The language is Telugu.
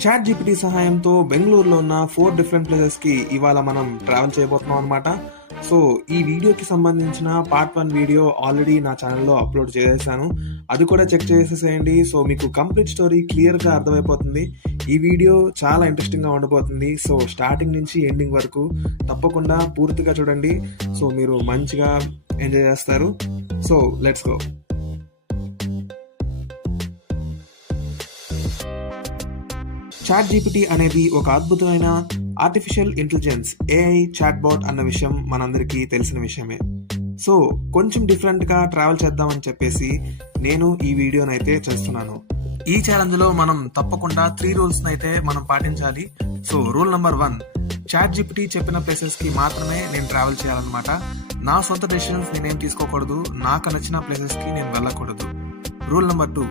చాట్ జీపీటీ సహాయంతో బెంగళూరులో ఉన్న 4 డిఫరెంట్ ప్లేసెస్ కి ఇవాళ మనం ట్రావెల్ చేయబోతున్నాం అనమాట. సో ఈ వీడియోకి సంబంధించిన పార్ట్ 1 వీడియో ఆల్రెడీ నా ఛానల్లో అప్లోడ్ చేసేసాను. అది కూడా చెక్ చేసేసేయండి. సో మీకు కంప్లీట్ స్టోరీ క్లియర్గా అర్థమైపోతుంది. ఈ వీడియో చాలా ఇంట్రెస్టింగ్గా ఉండబోతుంది. సో స్టార్టింగ్ నుంచి ఎండింగ్ వరకు తప్పకుండా పూర్తిగా చూడండి. సో మీరు మంచిగా ఎంజాయ్ చేస్తారు. So let's go. ChatGPT అనేది ఒక అద్భుతమైన artificial intelligence AI chatbot అన్న విషయం మనందరికీ తెలిసిన విషయమే. సో కొంచెం డిఫరెంట్గా ట్రావెల్ చేద్దామని చెప్పేసి నేను ఈ వీడియోనైతే చేస్తున్నాను. ఈ ఛాలెంజ్లో మనం తప్పకుండా 3 రూల్స్ని అయితే మనం పాటించాలి. So rule number 1, ChatGPT చెప్పిన ప్లేసెస్కి మాత్రమే నేను ట్రావెల్ చేయాలన్నమాట. నా సొంత డెసిషన్స్ నేనేం తీసుకోకూడదు, నాకు నచ్చిన ప్లేసెస్కి నేను వెళ్ళకూడదు. Rule number 2,